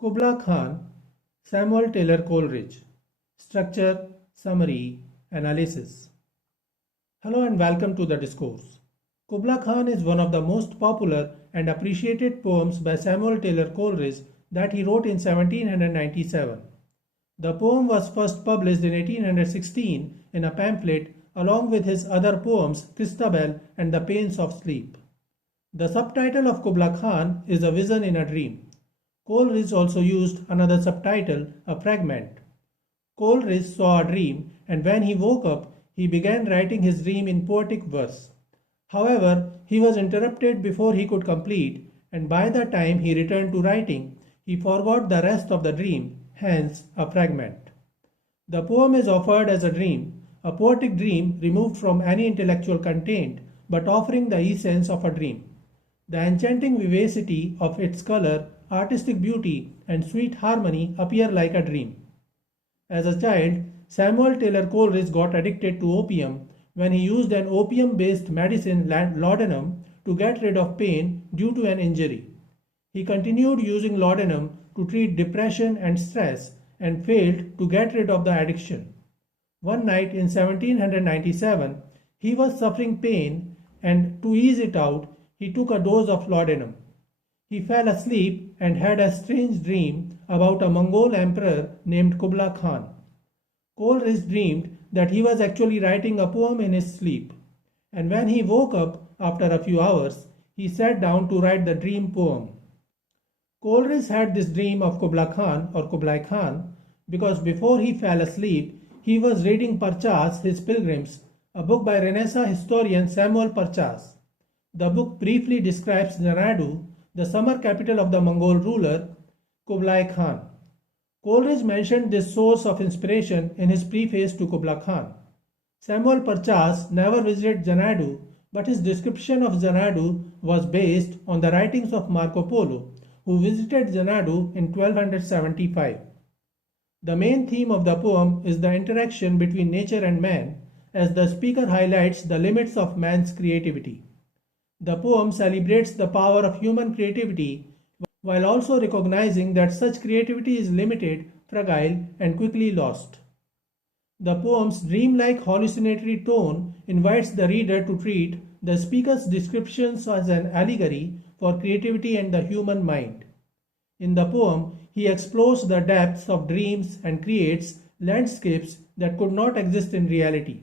Kubla Khan, Samuel Taylor Coleridge. Structure, Summary, Analysis. Hello and welcome to the discourse. Kubla Khan is one of the most popular and appreciated poems by Samuel Taylor Coleridge that he wrote in 1797. The poem was first published in 1816 in a pamphlet along with his other poems Christabel and The Pains of Sleep. The subtitle of Kubla Khan is A Vision in a Dream. Coleridge also used another subtitle, A Fragment. Coleridge saw a dream, and when he woke up, he began writing his dream in poetic verse. However, he was interrupted before he could complete, and by the time he returned to writing, he forgot the rest of the dream, hence a fragment. The poem is offered as a dream, a poetic dream removed from any intellectual content, but offering the essence of a dream. The enchanting vivacity of its color, artistic beauty, and sweet harmony appear like a dream. As a child, Samuel Taylor Coleridge got addicted to opium when he used an opium-based medicine laudanum to get rid of pain due to an injury. He continued using laudanum to treat depression and stress and failed to get rid of the addiction. One night in 1797, he was suffering pain and to ease it out, he took a dose of laudanum. He fell asleep and had a strange dream about a Mongol emperor named Kubla Khan. Coleridge dreamed that he was actually writing a poem in his sleep, and when he woke up after a few hours, he sat down to write the dream poem. Coleridge had this dream of Kubla Khan or Kublai Khan because before he fell asleep, he was reading Purchas, his Pilgrims, a book by Renaissance historian Samuel Purchas. The book briefly describes Xanadu, the summer capital of the Mongol ruler Kublai Khan. Coleridge mentioned this source of inspiration in his preface to Kubla Khan. Samuel Purchas never visited Xanadu, but his description of Xanadu was based on the writings of Marco Polo, who visited Xanadu in 1275. The main theme of the poem is the interaction between nature and man, as the speaker highlights the limits of man's creativity. The poem celebrates the power of human creativity while also recognizing that such creativity is limited, fragile, and quickly lost. The poem's dreamlike hallucinatory tone invites the reader to treat the speaker's descriptions as an allegory for creativity and the human mind. In the poem, he explores the depths of dreams and creates landscapes that could not exist in reality.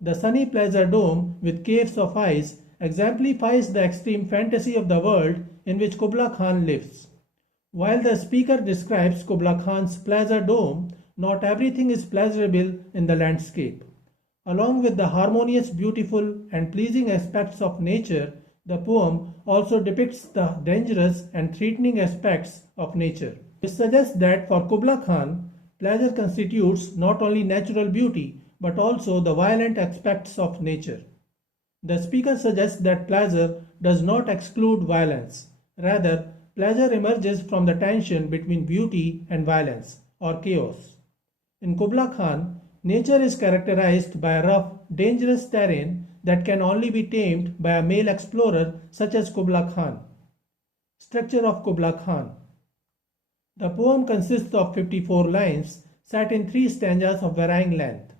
The sunny pleasure dome with caves of ice exemplifies the extreme fantasy of the world in which Kubla Khan lives. While the speaker describes Kubla Khan's pleasure dome, not everything is pleasurable in the landscape. Along with the harmonious, beautiful, and pleasing aspects of nature, the poem also depicts the dangerous and threatening aspects of nature. This suggests that for Kubla Khan, pleasure constitutes not only natural beauty but also the violent aspects of nature. The speaker suggests that pleasure does not exclude violence. Rather, pleasure emerges from the tension between beauty and violence, or chaos. In Kubla Khan, nature is characterized by a rough, dangerous terrain that can only be tamed by a male explorer such as Kubla Khan. Structure of Kubla Khan. The poem consists of 54 lines set in 3 stanzas of varying length.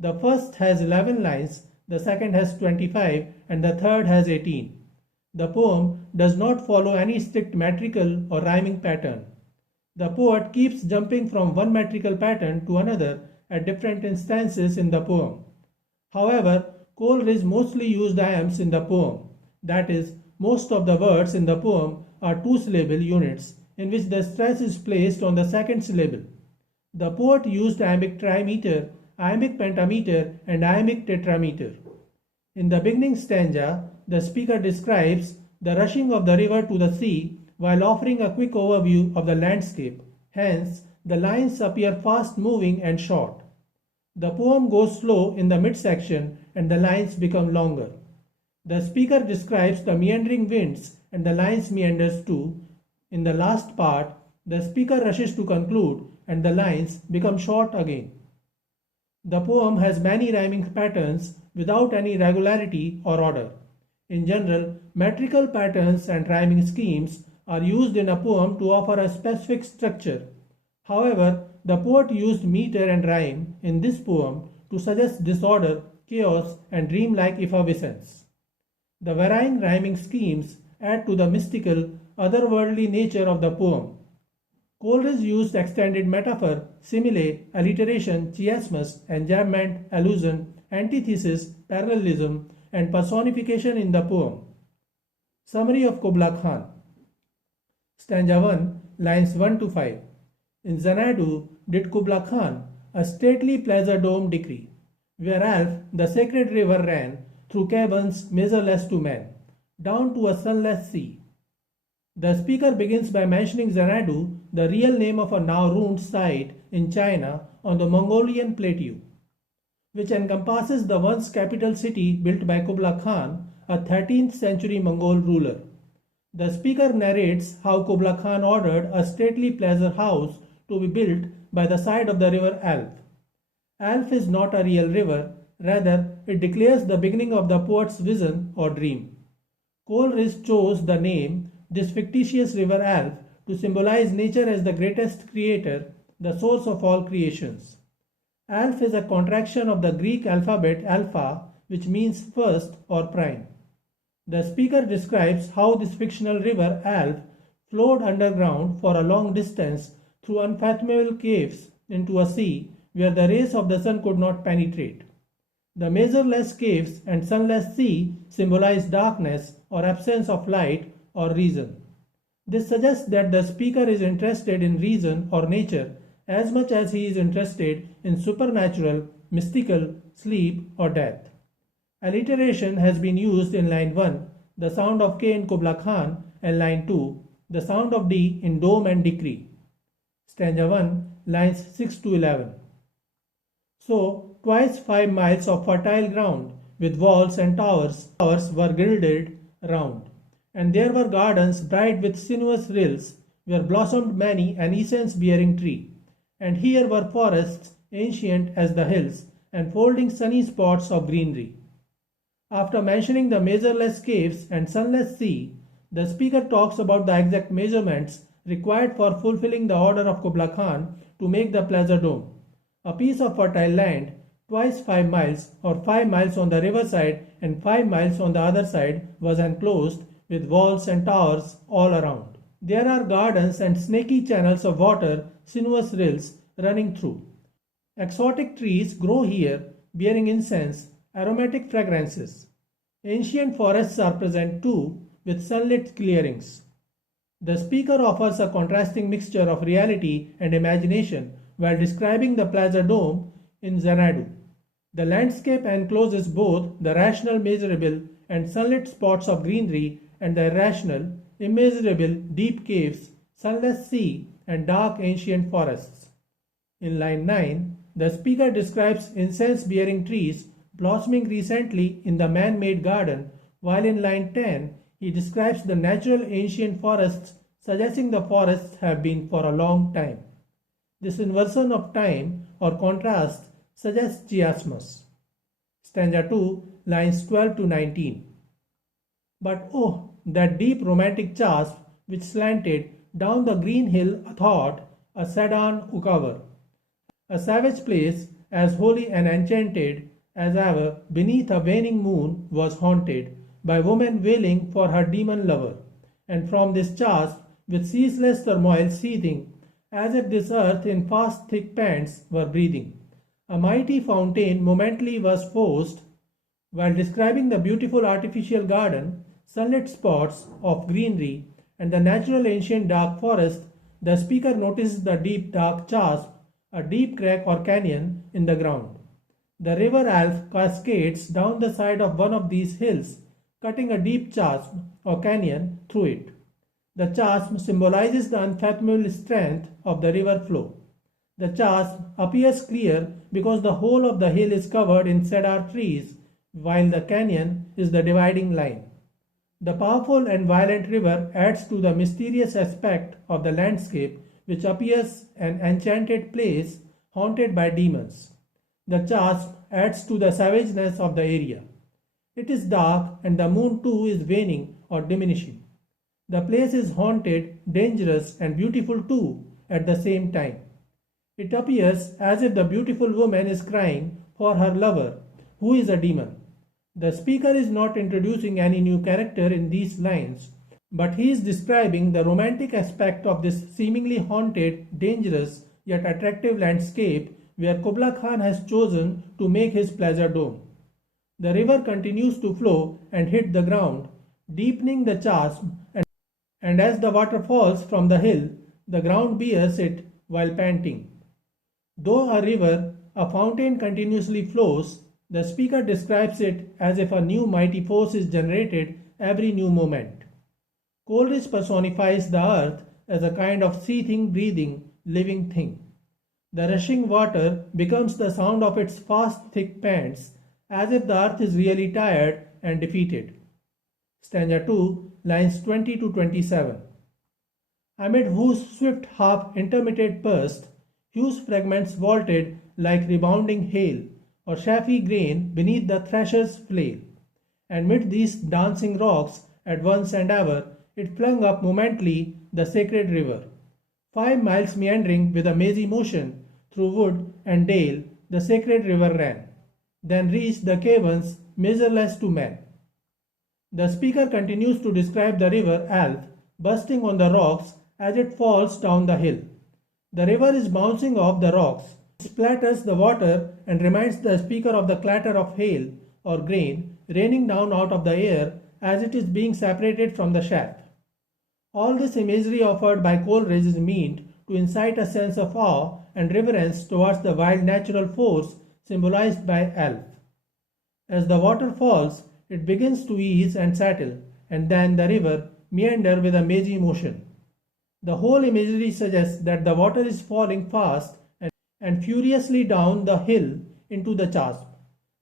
The first has 11 lines, the second has 25, and the third has 18. The poem does not follow any strict metrical or rhyming pattern. The poet keeps jumping from one metrical pattern to another at different instances in the poem. However, Coleridge mostly used iambs in the poem. That is, most of the words in the poem are 2-syllable units in which the stress is placed on the second syllable. The poet used iambic trimeter, iambic pentameter, and iambic tetrameter. In the beginning stanza, the speaker describes the rushing of the river to the sea while offering a quick overview of the landscape. Hence, the lines appear fast-moving and short. The poem goes slow in the midsection and the lines become longer. The speaker describes the meandering winds and the lines meanders too. In the last part, the speaker rushes to conclude and the lines become short again. The poem has many rhyming patterns without any regularity or order. In general, metrical patterns and rhyming schemes are used in a poem to offer a specific structure. However, the poet used meter and rhyme in this poem to suggest disorder, chaos, and dreamlike effervescence. The varying rhyming schemes add to the mystical, otherworldly nature of the poem. Coleridge used extended metaphor, simile, alliteration, chiasmus, enjambment, allusion, antithesis, parallelism, and personification in the poem. Summary of Kubla Khan. Stanza 1, lines 1 to 5. In Xanadu did Kubla Khan a stately pleasure dome decree, where Alph, the sacred river, ran through caverns measureless to man, down to a sunless sea. The speaker begins by mentioning Xanadu, the real name of a now ruined site in China on the Mongolian plateau, which encompasses the once capital city built by Kubla Khan, a 13th century Mongol ruler. The speaker narrates how Kubla Khan ordered a stately pleasure house to be built by the side of the river Alph. Alph is not a real river, rather it declares the beginning of the poet's vision or dream. Coleridge chose the name, this fictitious river Alph, to symbolize nature as the greatest creator, the source of all creations. Alph is a contraction of the Greek alphabet alpha, which means first or prime. The speaker describes how this fictional river Alph flowed underground for a long distance through unfathomable caves into a sea where the rays of the sun could not penetrate. The measureless caves and sunless sea symbolize darkness or absence of light or reason. This suggests that the speaker is interested in reason or nature as much as he is interested in supernatural, mystical, sleep, or death. Alliteration has been used in line 1, the sound of K in Kubla Khan, and line 2, the sound of D in dome and decree. Stanza 1, lines 6 to 11. So, twice 5 miles of fertile ground, with walls and towers were gilded round, and there were gardens bright with sinuous rills, where blossomed many an incense-bearing tree, and here were forests ancient as the hills, and folding sunny spots of greenery. After mentioning the measureless caves and sunless sea, the speaker talks about the exact measurements required for fulfilling the order of Kubla Khan to make the pleasure dome. A piece of fertile land, twice 5 miles or 5 miles on the riverside and 5 miles on the other side, was enclosed with walls and towers all around. There are gardens and snaky channels of water, sinuous rills running through. Exotic trees grow here, bearing incense, aromatic fragrances. Ancient forests are present too, with sunlit clearings. The speaker offers a contrasting mixture of reality and imagination while describing the pleasure dome in Xanadu. The landscape encloses both the rational, measurable, and sunlit spots of greenery and the irrational, immeasurable, deep caves, sunless sea, and dark ancient forests. In line 9, the speaker describes incense-bearing trees blossoming recently in the man-made garden, while in line 10, he describes the natural ancient forests, suggesting the forests have been for a long time. This inversion of time or contrast suggests chiasmus. Stanza 2, lines 12 to 19. But oh, that deep romantic chasm which slanted down the green hill athwart a Sedan Ukavar, a savage place as holy and enchanted as ever beneath a waning moon was haunted by woman wailing for her demon lover, and from this chasm with ceaseless turmoil seething, as if this earth in fast thick pants were breathing, a mighty fountain momently was forced. While describing the beautiful artificial garden, sunlit spots of greenery, and the natural ancient dark forest, the speaker notices the deep dark chasm, a deep crack or canyon in the ground. The river Alph cascades down the side of one of these hills, cutting a deep chasm or canyon through it. The chasm symbolizes the unfathomable strength of the river flow. The chasm appears clear because the whole of the hill is covered in cedar trees, while the canyon is the dividing line. The powerful and violent river adds to the mysterious aspect of the landscape, which appears an enchanted place haunted by demons. The chasm adds to the savageness of the area. It is dark and the moon too is waning or diminishing. The place is haunted, dangerous, and beautiful too at the same time. It appears as if the beautiful woman is crying for her lover, who is a demon. The speaker is not introducing any new character in these lines, but he is describing the romantic aspect of this seemingly haunted, dangerous, yet attractive landscape where Kubla Khan has chosen to make his pleasure dome. The river continues to flow and hit the ground, deepening the chasm, and as the water falls from the hill, the ground bears it while panting. Though a river, a fountain continuously flows, the speaker describes it as if a new mighty force is generated every new moment. Coleridge personifies the earth as a kind of seething, breathing, living thing. The rushing water becomes the sound of its fast, thick pants, as if the earth is really tired and defeated. Stanza 2, lines 20 to 27. Amid whose swift half-intermittent burst, huge fragments vaulted like rebounding hail, or chaffy grain beneath the thresher's flail. And mid these dancing rocks, at once and ever, it flung up momently the sacred river. 5 miles meandering with a mazy motion, through wood and dale the sacred river ran, then reached the caverns measureless to man. The speaker continues to describe the river Alf bursting on the rocks as it falls down the hill. The river is bouncing off the rocks, splatters the water and reminds the speaker of the clatter of hail or grain raining down out of the air as it is being separated from the shaft. All this imagery offered by Coleridge is meant to incite a sense of awe and reverence towards the wild natural force symbolized by Alf. As the water falls, it begins to ease and settle, and then the river meander with a mazy motion. The whole imagery suggests that the water is falling fast and furiously down the hill into the chasm.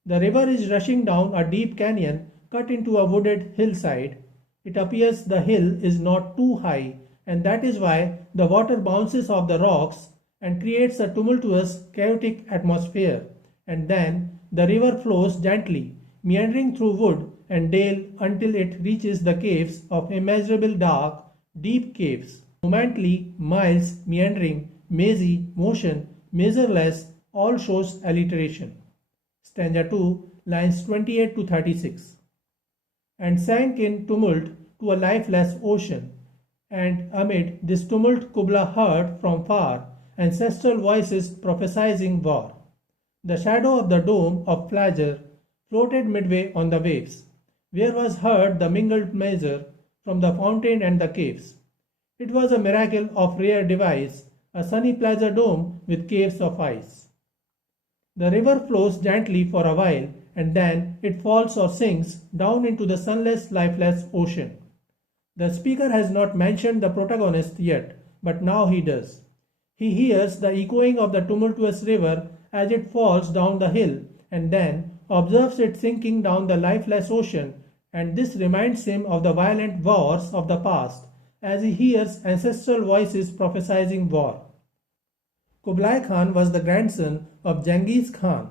The river is rushing down a deep canyon cut into a wooded hillside. It appears the hill is not too high, and that is why the water bounces off the rocks and creates a tumultuous, chaotic atmosphere, and then the river flows gently, meandering through wood and dale until it reaches the caves of immeasurable dark, deep caves. Momently, miles, meandering, mazy, motion, measureless, all shows alliteration. Stanza 2, lines 28 to 36. And sank in tumult to a lifeless ocean, and amid this tumult Kubla heard from far ancestral voices prophesying war. The shadow of the dome of pleasure floated midway on the waves, where was heard the mingled measure from the fountain and the caves. It was a miracle of rare device, a sunny pleasure dome with caves of ice. The river flows gently for a while, and then it falls or sinks down into the sunless, lifeless ocean. The speaker has not mentioned the protagonist yet, but now he does. He hears the echoing of the tumultuous river as it falls down the hill, and then observes it sinking down the lifeless ocean, and this reminds him of the violent wars of the past, as he hears ancestral voices prophesying war. Kublai Khan was the grandson of Genghis Khan.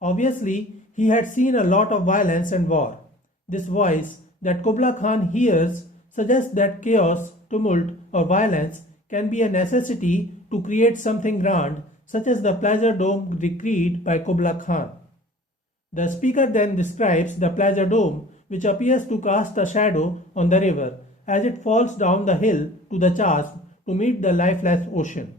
Obviously, he had seen a lot of violence and war. This voice that Kubla Khan hears suggests that chaos, tumult, or violence can be a necessity to create something grand, such as the pleasure dome decreed by Kubla Khan. The speaker then describes the pleasure dome, which appears to cast a shadow on the river as it falls down the hill to the chasm to meet the lifeless ocean.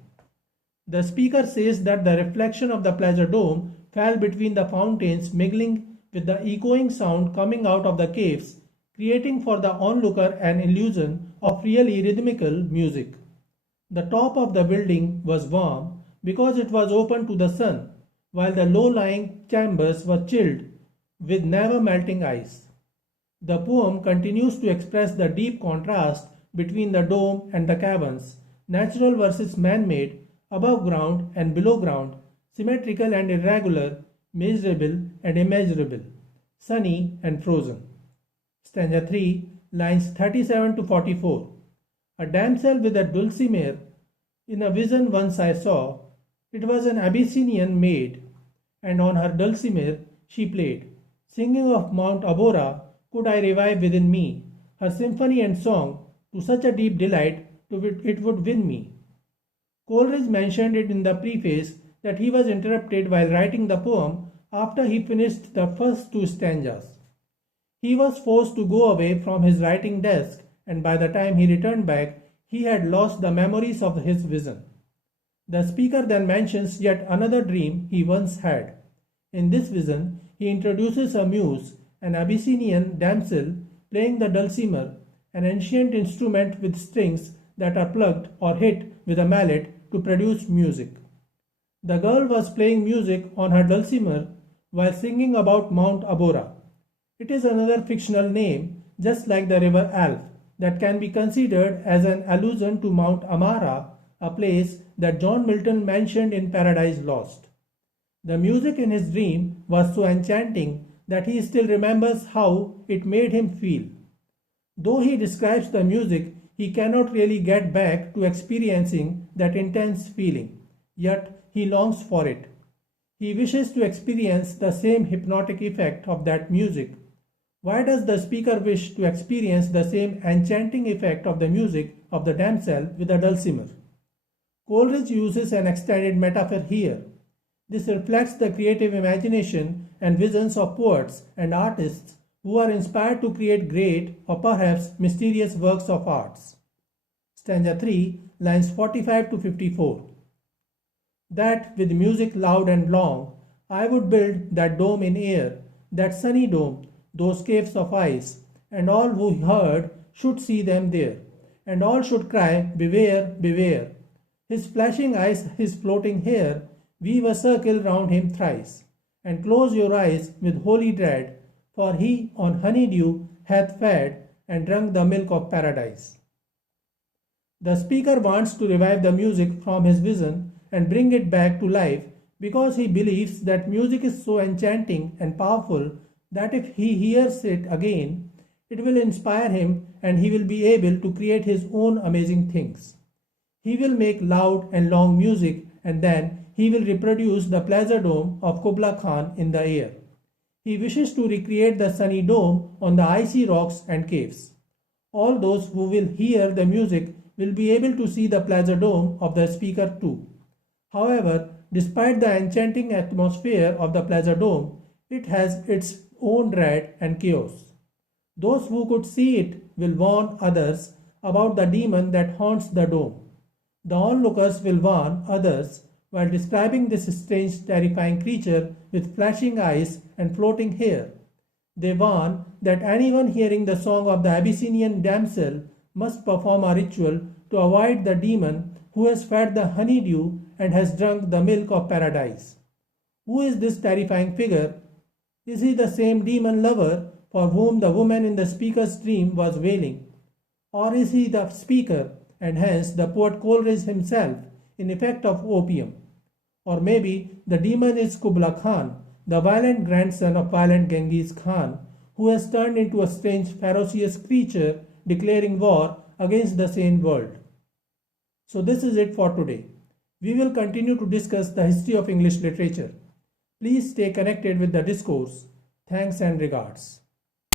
The speaker says that the reflection of the pleasure dome fell between the fountains, mingling with the echoing sound coming out of the caves, creating for the onlooker an illusion of really rhythmical music. The top of the building was warm because it was open to the sun, while the low-lying chambers were chilled with never-melting ice. The poem continues to express the deep contrast between the dome and the caverns, natural versus man-made, above ground and below ground, symmetrical and irregular, measurable and immeasurable, sunny and frozen. Stanza 3, lines 37 to 44. A damsel with a dulcimer, in a vision once I saw, it was an Abyssinian maid, and on her dulcimer she played. Singing of Mount Abora, could I revive within me her symphony and song, to such a deep delight it would win me. Coleridge mentioned it in the preface that he was interrupted while writing the poem after he finished the first two stanzas. He was forced to go away from his writing desk, and by the time he returned back, he had lost the memories of his vision. The speaker then mentions yet another dream he once had. In this vision, he introduces a muse, an Abyssinian damsel playing the dulcimer, an ancient instrument with strings that are plucked or hit with a mallet to produce music. The girl was playing music on her dulcimer while singing about Mount Abora. It is another fictional name, just like the river Alph, that can be considered as an allusion to Mount Amara, a place that John Milton mentioned in Paradise Lost. The music in his dream was so enchanting that he still remembers how it made him feel. Though he describes the music, he cannot really get back to experiencing that intense feeling, yet he longs for it. He wishes to experience the same hypnotic effect of that music. Why does the speaker wish to experience the same enchanting effect of the music of the damsel with a dulcimer? Coleridge uses an extended metaphor here. This reflects the creative imagination and visions of poets and artists who are inspired to create great or perhaps mysterious works of arts. Stanza 3, lines 45 to 54. That with music loud and long, I would build that dome in air, that sunny dome, those caves of ice, and all who heard should see them there, and all should cry, beware, beware. His flashing eyes, his floating hair, weave a circle round him thrice, and close your eyes with holy dread, for he on honeydew hath fed and drunk the milk of paradise. The speaker wants to revive the music from his vision and bring it back to life because he believes that music is so enchanting and powerful that if he hears it again, it will inspire him and he will be able to create his own amazing things. He will make loud and long music and then he will reproduce the pleasure dome of Kubla Khan in the air. He wishes to recreate the sunny dome on the icy rocks and caves. All those who will hear the music will be able to see the pleasure dome of the speaker too. However, despite the enchanting atmosphere of the pleasure dome, it has its own dread and chaos. Those who could see it will warn others about the demon that haunts the dome. The onlookers will warn others while describing this strange, terrifying creature with flashing eyes and floating hair. They warn that anyone hearing the song of the Abyssinian damsel must perform a ritual to avoid the demon who has fed the honeydew and has drunk the milk of paradise. Who is this terrifying figure? Is he the same demon lover for whom the woman in the speaker's dream was wailing? Or is he the speaker and hence the poet Coleridge himself in effect of opium? Or maybe the demon is Kubla Khan, the violent grandson of violent Genghis Khan, who has turned into a strange ferocious creature declaring war against the sane world. So this is it for today. We will continue to discuss the history of English literature. Please stay connected with the discourse. Thanks and regards.